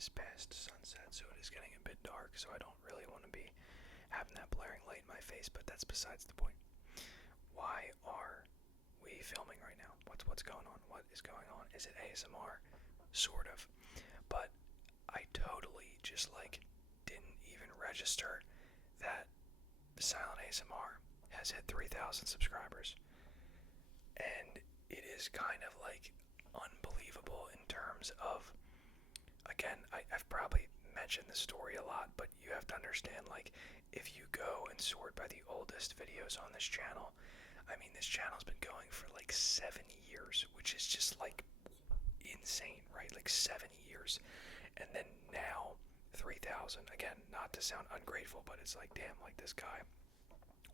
is past sunset, so it is getting a bit dark, so I don't really want to be having that blaring light in my face, but that's besides the point. Why are we filming right now? What's going on? What is going on? Is it ASMR? Sort of. But I totally just didn't even register that Silent ASMR has hit 3,000 subscribers. And it is kind of unbelievable in terms of, again, I've probably mentioned this story a lot, but you have to understand, if you go and sort by the oldest videos on this channel, I mean, this channel's been going for 7 years, which is just insane, right? 7 years. And then now 3,000. Again, not to sound ungrateful, but it's damn, this guy,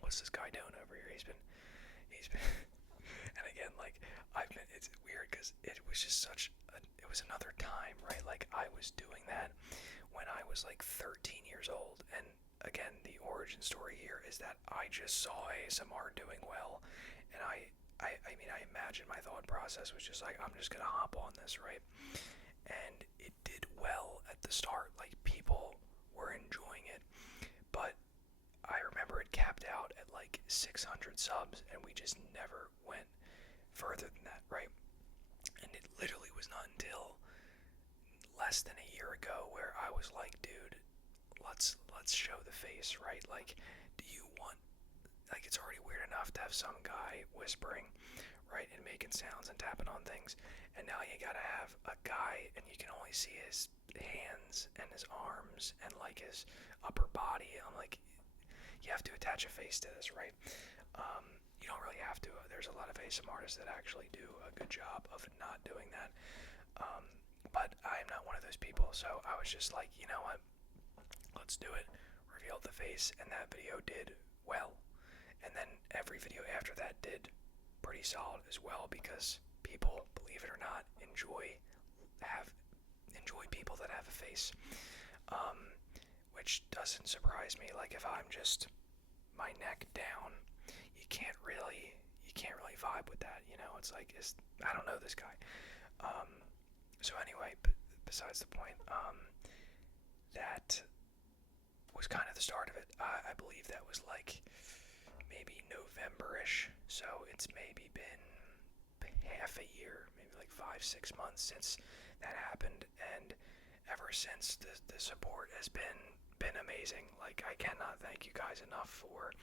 what's this guy doing over here? He's been and again, it's weird because it was just it was another time, right? I was doing that when I was 13 years old, and again, the origin story here is that I just saw ASMR doing well, and I mean, I imagine my thought process was just I'm just gonna hop on this, right? And it did well at the start, people were enjoying it, but I remember it capped out at 600 subs, and we just never went further than that, right? And it literally was not until less than a year ago where I was like, dude, let's show the face, right? Do you want, it's already weird enough to have some guy whispering, right, and making sounds and tapping on things, and now you gotta have a guy and you can only see his hands and his arms and his upper body. I'm like, you have to attach a face to this, right? You don't really have to. There's a lot of ASMR artists that actually do a good job of not doing that. But I am not one of those people, so I was just like, you know what? Let's do it. Revealed the face, and that video did well. And then every video after that did pretty solid as well, because people, believe it or not, enjoy people that have a face. Which doesn't surprise me. If I'm just my neck down, you can't really vibe with that, it's I don't know this guy. So anyway, but besides the point, that was kind of the start of it. I believe that was maybe November-ish, so it's maybe been half a year, maybe 5-6 months since that happened, and ever since the support has been amazing. I cannot thank you guys enough for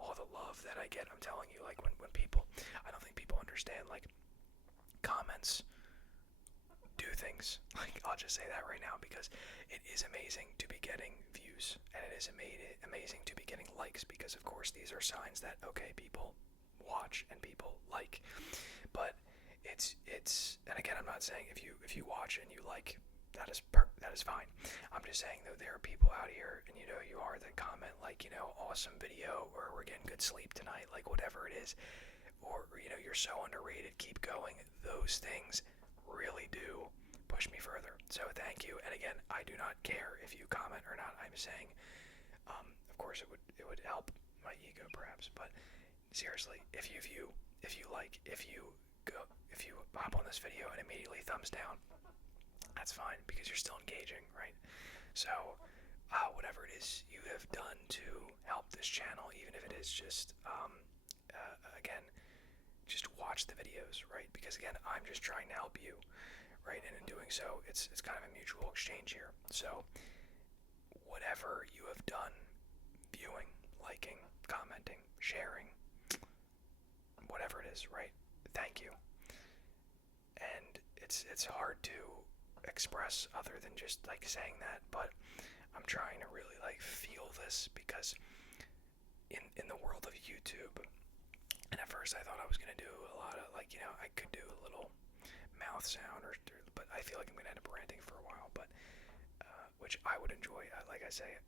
all the love that I get. I'm telling you, when people, I don't think people understand, comments do things. I'll just say that right now, because it is amazing to be getting views, and it is amazing to be getting likes, because of course these are signs that, okay, people watch and people like. But it's and again, I'm not saying if you watch and you like, that is fine. I'm just saying, though, there are people out here, and you know you are, that comment awesome video, or we're getting good sleep tonight, whatever it is, or you're so underrated, keep going. Those things really do push me further. So thank you. And again, I do not care if you comment or not. I'm saying, of course, it would help my ego perhaps, but seriously, if you view, if you like, if you hop on this video and immediately thumbs down, that's fine, because you're still engaging, right? So, whatever it is you have done to help this channel, even if it is just, again, just watch the videos, right? Because again, I'm just trying to help you, right? And in doing so, it's kind of a mutual exchange here. So, whatever you have done, viewing, liking, commenting, sharing, whatever it is, right? Thank you. And it's hard to express other than just saying that, but I'm trying to really feel this, because in the world of YouTube, and at first I thought I was gonna do a lot of I could do a little mouth sound, but I feel like I'm gonna end up ranting for a while, but which I would enjoy. Like I say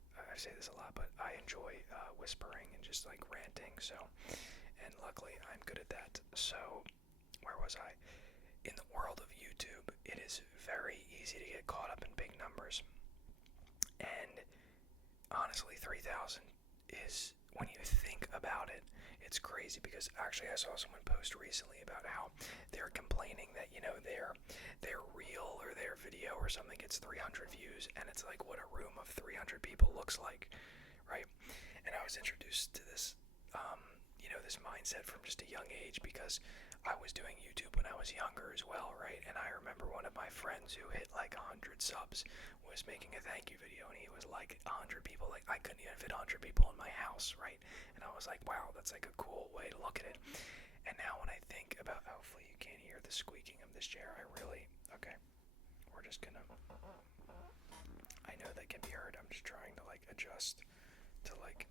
this a lot, but I enjoy whispering and just ranting. So, and luckily I'm good at that. So, where was I? In the world of YouTube, it is very easy to get caught up in big numbers. And honestly, 3,000 is when you think about it, it's crazy because actually I saw someone post recently about how they're complaining that, you know, their reel or their video or something gets 300 views, and it's like what a room of 300 people looks like, right? And I was introduced to this, you know, this mindset from just a young age because I was doing YouTube when I was younger as well, right? And I remember one of my friends who hit like 100 subs was making a thank you video, and he was like 100 people. Like, I couldn't even fit 100 people in my house, right? And I was like, wow, that's like a cool way to look at it. And now when I think about, hopefully you can't hear the squeaking of this chair. Okay, we're just gonna, I know that can be heard. I'm just trying to like adjust to like,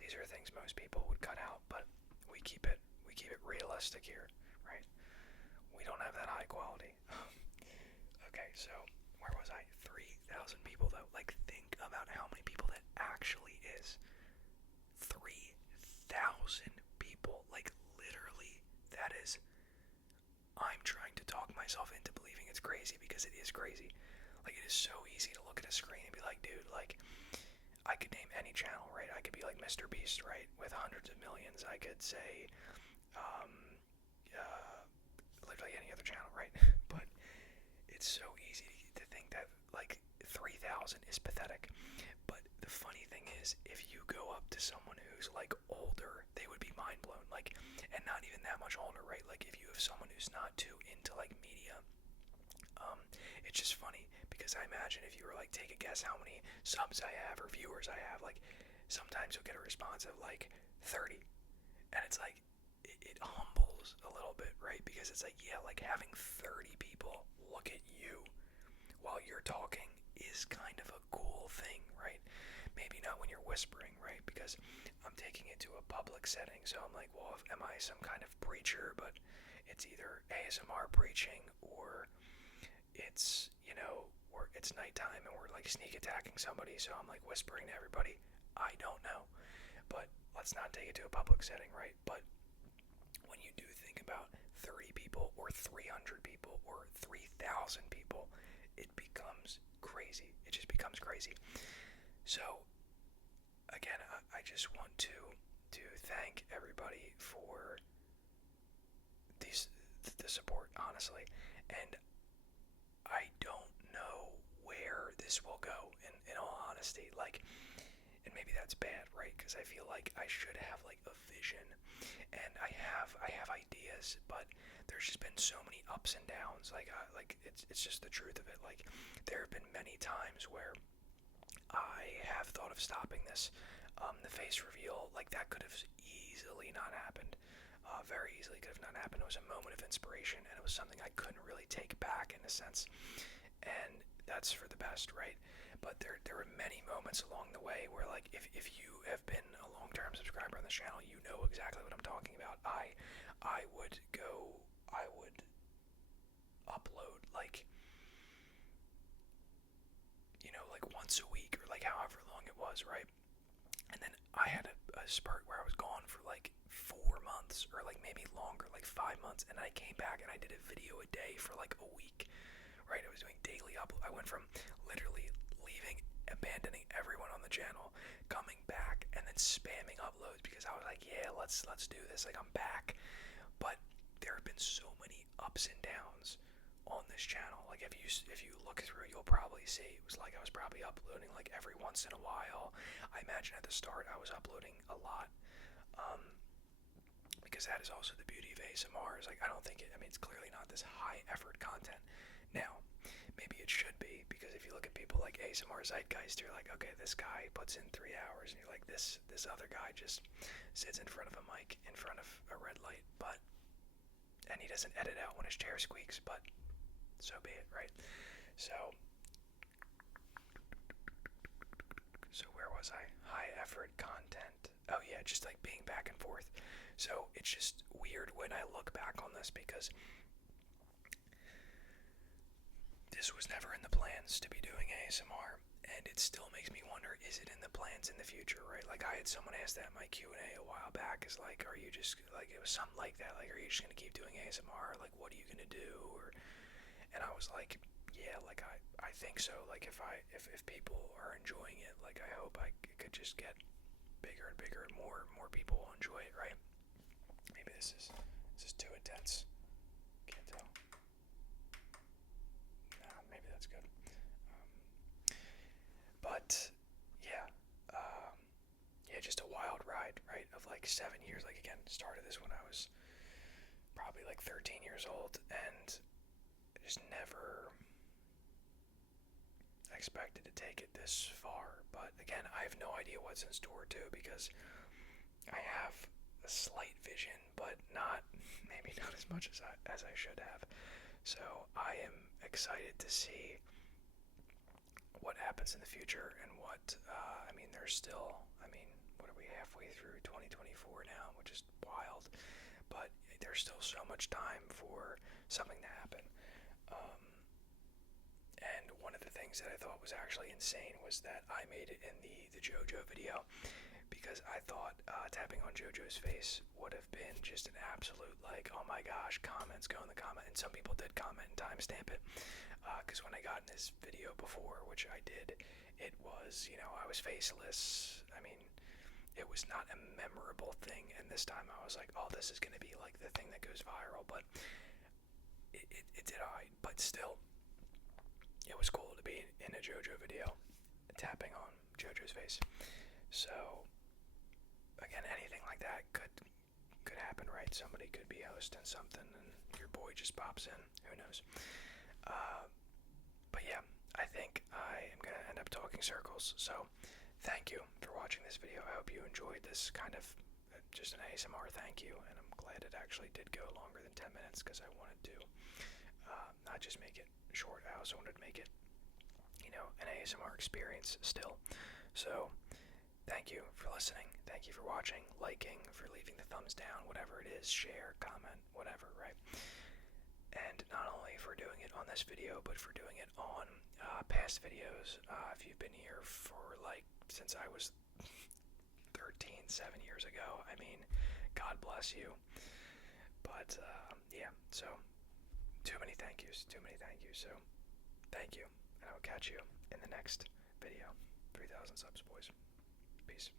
these are things most people would cut out, but we keep it realistic here, right? We don't have that high quality. Okay, so where was I? 3,000 people though. Like, think about how many people that actually is. 3,000 people. Like, literally, that is. I'm trying to talk myself into believing it's crazy because it is crazy. Like, it is so easy to look at a screen and be like, dude, like, I could name any channel, right? I could be like Mr. Beast, right? With hundreds of millions. I could say, literally any other channel, right? But it's so easy to think that like 3,000 is pathetic. But the funny thing is, if you go up to someone who's like older, they would be mind blown. Like, and not even that much older, right? Like, if you have someone who's not too into like media, it's just funny because I imagine if you were like, take a guess how many subs I have or viewers I have, like sometimes you'll get a response of like 30, and it's like it humbles a little bit, right? Because it's like, yeah, like having 30 people look at you while you're talking is kind of a cool thing, right? Maybe not when you're whispering, right? Because I'm taking it to a public setting, so I'm like, well, am I some kind of preacher? But it's either ASMR preaching or it's, you know, or it's nighttime and we're like sneak attacking somebody, so I'm like whispering to everybody. I don't know, but let's not take it to a public setting, right? But when you do think about 30 people or 300 people or 3,000 people, it becomes crazy. It just becomes crazy. So, again, I just want to thank everybody for the support, honestly. And I don't know where this will go, in all honesty. Like, and maybe that's bad, right? Because I feel like I should have like a vision, and I have ideas, but there's just been so many ups and downs. Like it's just the truth of it. Like, there have been many times where I have thought of stopping this. The face reveal, like, that could have easily not happened. Very easily could have not happened. It was a moment of inspiration, and it was something I couldn't really take back in a sense. And that's for the best, right? But there were many moments along the way where, like, if you have been a long-term subscriber on the channel, you know exactly what I'm talking about. I would upload, like, you know, like once a week or like however long it was, right? And then I had a spurt where I was gone for like 4 months or like maybe longer, like 5 months, and I came back and I did a video a day for like a week, right? I was doing daily upload. I went from literally leaving, abandoning everyone on the channel, coming back, and then spamming uploads because I was like, yeah, let's do this. Like, I'm back. But there have been so many ups and downs on this channel. Like, if you look through, you'll probably see it was like I was probably uploading like every once in a while. I imagine at the start I was uploading a lot, because that is also the beauty of ASMR. Is like, I don't think it. I mean, it's clearly not this high effort content. Now, maybe it should be, because if you look at people like ASMR Zeitgeist, you're like, okay, this guy puts in 3 hours, and you're like, this other guy just sits in front of a mic in front of a red light, and he doesn't edit out when his chair squeaks, but so be it, right? So where was I? High effort content. Oh yeah, just like being back and forth. So it's just weird when I look back on this, because this was never in the plans to be doing ASMR, and it still makes me wonder, is it in the plans in the future, right? Like, I had someone ask that in my Q&A a while back, is like, are you just, like, it was something like that, like, are you just gonna keep doing ASMR, like, what are you gonna do, and I was like, yeah, like, I think so, like, if people are enjoying it, like, I hope I could just get bigger and bigger, and more people will enjoy it, right? Maybe this is too intense. Can't tell. Nah, maybe that's good. But yeah, yeah, just a wild ride, right? Of like 7 years. Like again, started this when I was probably like 13 years old, and just never expected to take it this far. But again, I have no idea what's in store too, because I have a slight vision, but maybe not as much as I should have. So I am excited to see what happens in the future and what, I mean, there's still, I mean, what are we, halfway through 2024 now, which is wild, but there's still so much time for something to happen. And one of the things that I thought was actually insane was that I made it in the JoJo video, because I thought tapping on JoJo's face would have been just an absolute, like, oh my gosh, comments, go in the comment, and some people did comment and timestamp it, because when I got in this video before, which I did, it was, you know, I was faceless. I mean, it was not a memorable thing, and this time I was like, oh, this is going to be like the thing that goes viral, but it did alright. But still, it was cool to be in a JoJo video, tapping on JoJo's face. So again, anything like that could happen, right? Somebody could be hosting something and your boy just pops in. Who knows? But yeah, I think I am gonna end up talking circles. So thank you for watching this video. I hope you enjoyed this kind of just an ASMR thank you, and I'm glad it actually did go longer than 10 minutes, because I wanted to not just make it short. I also wanted to make it, you know, an ASMR experience still. So thank you for listening. Thank you for watching, liking, for leaving the thumbs down, whatever it is, share, comment, whatever, right? And not only for doing it on this video, but for doing it on past videos. If you've been here for like since I was 13, 7 years ago, I mean, God bless you. But yeah, so too many thank yous. So thank you, and I will catch you in the next video. 3,000 subs, boys. Peace.